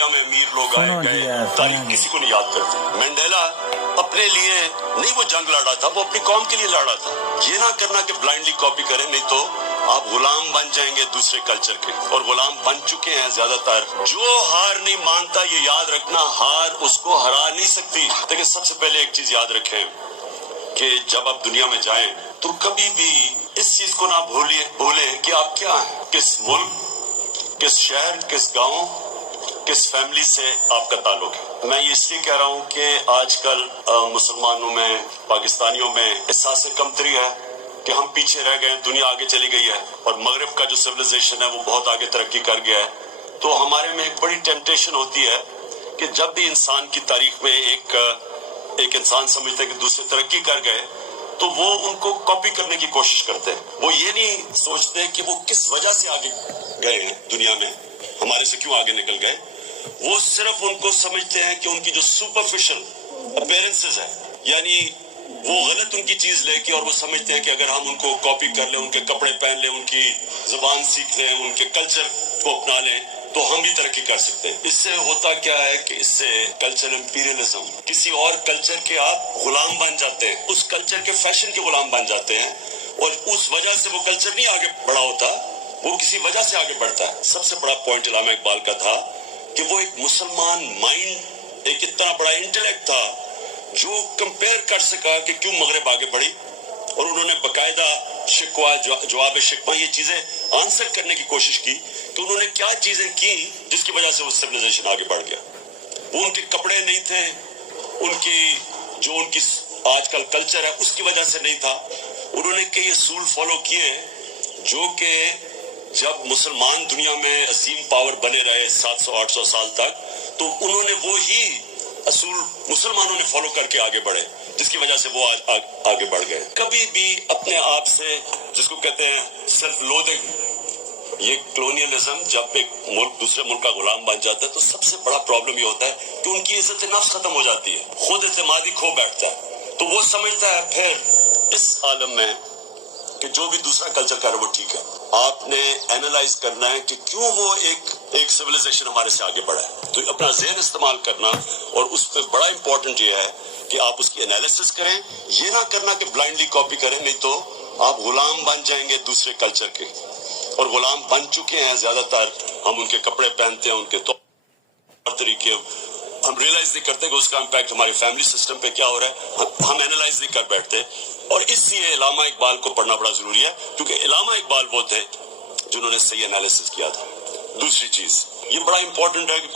دنیا میں امیر لوگ آئے گئے، تاریخ کسی کو نہیں یاد کرتی۔ مینڈیلا اپنے لیے نہیں وہ جنگ لڑا تھا، وہ اپنی قوم کے لیے لڑا تھا۔ یہ نہ کرنا کہ بلائنڈلی کاپی کریں، نہیں تو آپ غلام بن جائیں گے دوسرے کلچر کے، اور غلام بن چکے ہیں زیادہ تر۔ جو ہار نہیں مانتا، یہ یاد رکھنا، ہار اس کو ہرا نہیں سکتی۔ لیکن سب سے پہلے ایک چیز یاد رکھیں کہ جب آپ دنیا میں جائیں تو کبھی بھی اس چیز کو نہ بھولیں کہ آپ کیا ہیں، کس ملک، کس شہر، کس گاؤں، کس فیملی سے آپ کا تعلق ہے۔ میں یہ اس لیے کہہ رہا ہوں کہ آج کل مسلمانوں میں، پاکستانیوں میں احساس کمتری ہے کہ ہم پیچھے رہ گئے، دنیا آگے چلی گئی ہے، اور مغرب کا جو سویلائزیشن ہے وہ بہت آگے ترقی کر گیا ہے۔ تو ہمارے میں ایک بڑی ٹیمپٹیشن ہوتی ہے کہ جب بھی انسان کی تاریخ میں ایک انسان سمجھتے ہیں کہ دوسرے ترقی کر گئے تو وہ ان کو کاپی کرنے کی کوشش کرتے ہیں۔ وہ یہ نہیں سوچتے کہ وہ کس وجہ سے آگے گئے ہیں دنیا میں، ہمارے سے کیوں آگے نکل گئے۔ وہ صرف ان کو سمجھتے ہیں کہ ان کی جو سپرفیشل اپیرنسز ہے، یعنی وہ غلط ان کی چیز لے کے، اور وہ سمجھتے ہیں کہ اگر ہم ان کو کاپی کر لیں، ان کے کپڑے پہن لیں، ان کی زبان سیکھ لیں، ان کے کلچر کو اپنا لیں تو ہم بھی ترقی کر سکتے ہیں۔ اس سے ہوتا کیا ہے کہ اس سے کلچر امپیریلزم، کسی اور کلچر کے آپ غلام بن جاتے ہیں، اس کلچر کے فیشن کے غلام بن جاتے ہیں، اور اس وجہ سے وہ کلچر نہیں آگے بڑھا ہوتا، وہ کسی وجہ سے آگے بڑھتا ہے۔ سب سے بڑا پوائنٹ علامہ اقبال کا تھا کہ وہ ایک مسلمان مائنڈ، ایک اتنا بڑا انٹلیکٹ تھا جو کمپیئر کر سکا کہ کیوں مغرب آگے بڑھی، اور انہوں نے باقاعدہ شکوہ، جواب شکوہ، یہ چیزیں آنسر کرنے کی کوشش کی کہ انہوں نے کیا چیزیں کی جس کی وجہ سے وہ سویلائزیشن آگے بڑھ گیا۔ وہ ان کے کپڑے نہیں تھے، ان کی آج کل کلچر ہے اس کی وجہ سے نہیں تھا۔ انہوں نے کئی اصول فالو کیے جو کہ جب مسلمان دنیا میں عظیم پاور بنے رہے 700-800 سال تک، تو انہوں نے وہی اصول مسلمانوں نے فالو کر کے آگے بڑھے، جس کی وجہ سے وہ آگے بڑھ گئے۔ کبھی بھی اپنے آپ سے، جس کو کہتے ہیں سیلف لودنگ، یہ کلونیلزم، جب ایک ملک دوسرے ملک کا غلام بن جاتا ہے تو سب سے بڑا پرابلم یہ ہوتا ہے کہ ان کی عزت نفس ختم ہو جاتی ہے، خود اعتمادی کھو بیٹھتا ہے۔ تو وہ سمجھتا ہے پھر اس عالم میں کہ جو بھی دوسرا کلچر کر رہا ہے وہ ٹھیک ہے۔ آپ نے اینالائز کرنا ہے کہ کیوں وہ ایک سویلائزیشن ہمارے سے آگے بڑھا ہے، تو اپنا ذہن استعمال کرنا، اور اس پہ بڑا امپورٹنٹ یہ ہے کہ آپ اس کی انالیسس کریں، یہ نہ کرنا کہ بلائنڈلی کاپی کریں، نہیں تو آپ غلام بن جائیں گے دوسرے کلچر کے، اور غلام بن چکے ہیں زیادہ تر۔ ہم ان کے کپڑے پہنتے ہیں، ان کے طور طریقے ہم ریئلائز نہیں کرتے کہ اس کا امپیکٹ ہمارے فیملی سسٹم پہ کیا ہو رہا ہے، ہم اینالائز نہیں کر بیٹھتے۔ اور اس لیے علامہ اقبال کو پڑھنا بڑا ضروری ہے، کیونکہ علامہ اقبال وہ تھے جنہوں نے صحیح انالیسس کیا تھا۔ دوسری چیز یہ بڑا امپورٹنٹ ہے کہ